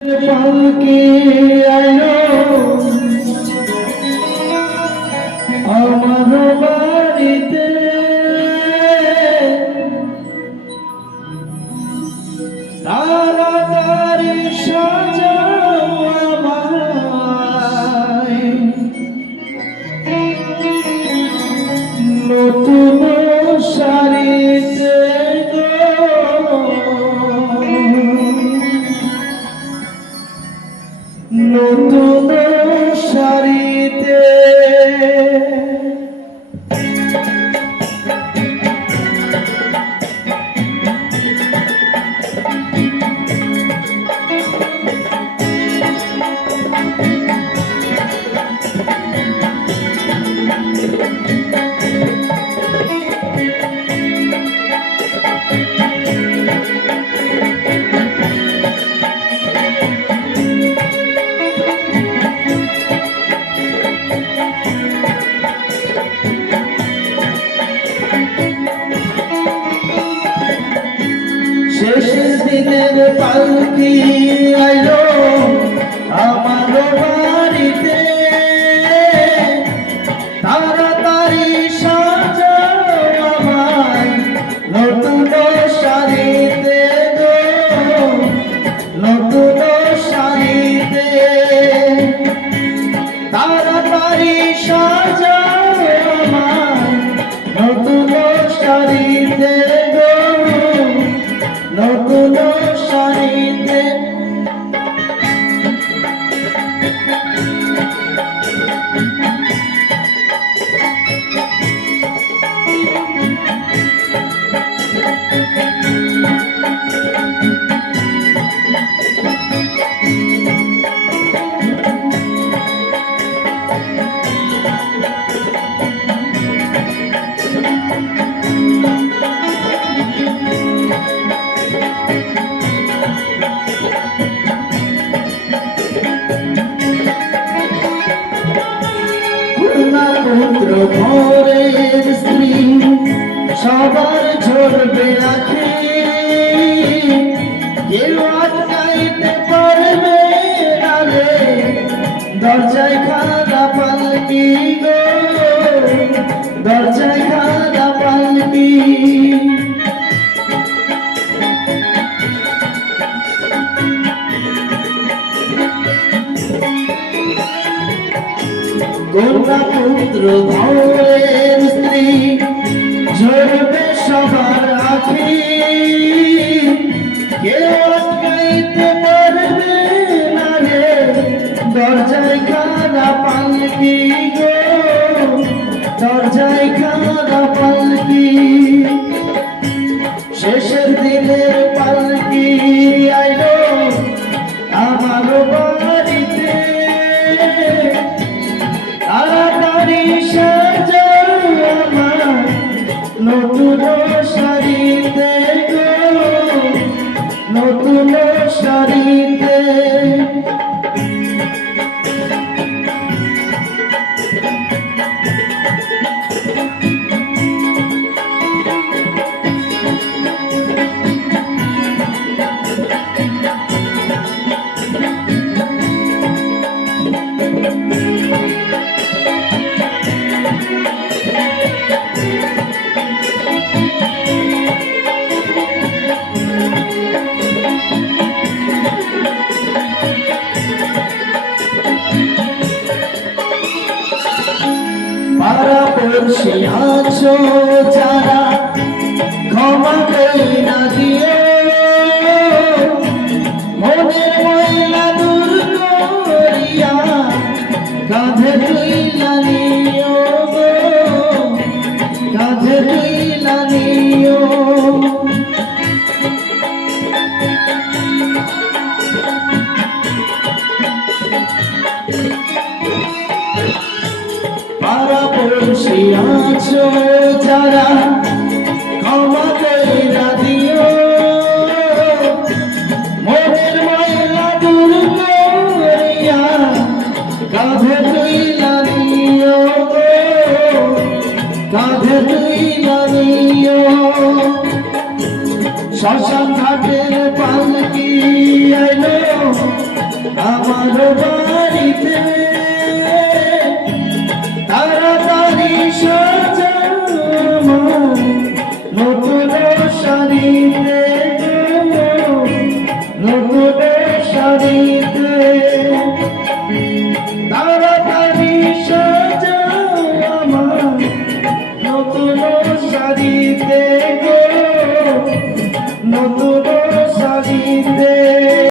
পালকি আইলো আমার বাড়িতে, তাড়াতাড়ি সাজাও আমায় নতুন শাড়িতে নতুন শাড়িতে। শেষের দিনের পালকি আইলো আমার বাড়িতে, তাড়াতাড়ি সাজাও আমায় নতুন শাড়িতে গো, নতুন শাড়িতে। তাড়াতাড়ি সাজাও আমায় নতুন শাড়িতে গো, নতুন শাড়িতে। পুত্র ঘরের স্ত্রী সবার ঝরবে আখি, কেউ আটকাইতে পারবে না রে দরজায় খাড়া পালকি গো, দরজায় খাড়া পালকি। কন্যা পুত্র ঘরের স্ত্রী ঝরবে সবার আখি, কেউ আটকাইতে পারবে না রে দরজায় খাড়া পালকি গো, দরজায় খাড়া পালকি। শেষের দিনের পালকি আইলো আমার বাড়িতে, তাড়াতাড়ি সাজাও আমায় নতুন শাড়িতে গো, নতুন শাড়িতে। পাড়াপড়শি আছো যারা ক্ষমা না দিয়ে, মনের ময়লা দূর করিয়া কাঁধে তুইলা নিও গো, কাঁধে তুইলা নিও। পাড়াপড়শি আছো যারা ক্ষমা কইরা দিও, মনের ময়লা দূর করিয়া কাঁধে তুইলা নিও গো, কাঁধে তুইলা নিও। শ্মশান ঘাটের পালকি আইলো আমার বাড়িতে তাড়াতাড়ি সাজাও আমায় নতুন শাড়িতে গো, নতুন শাড়িতে তাড়াতাড়ি সাজাও আমায় নতুন শাড়িতে গো, নতুন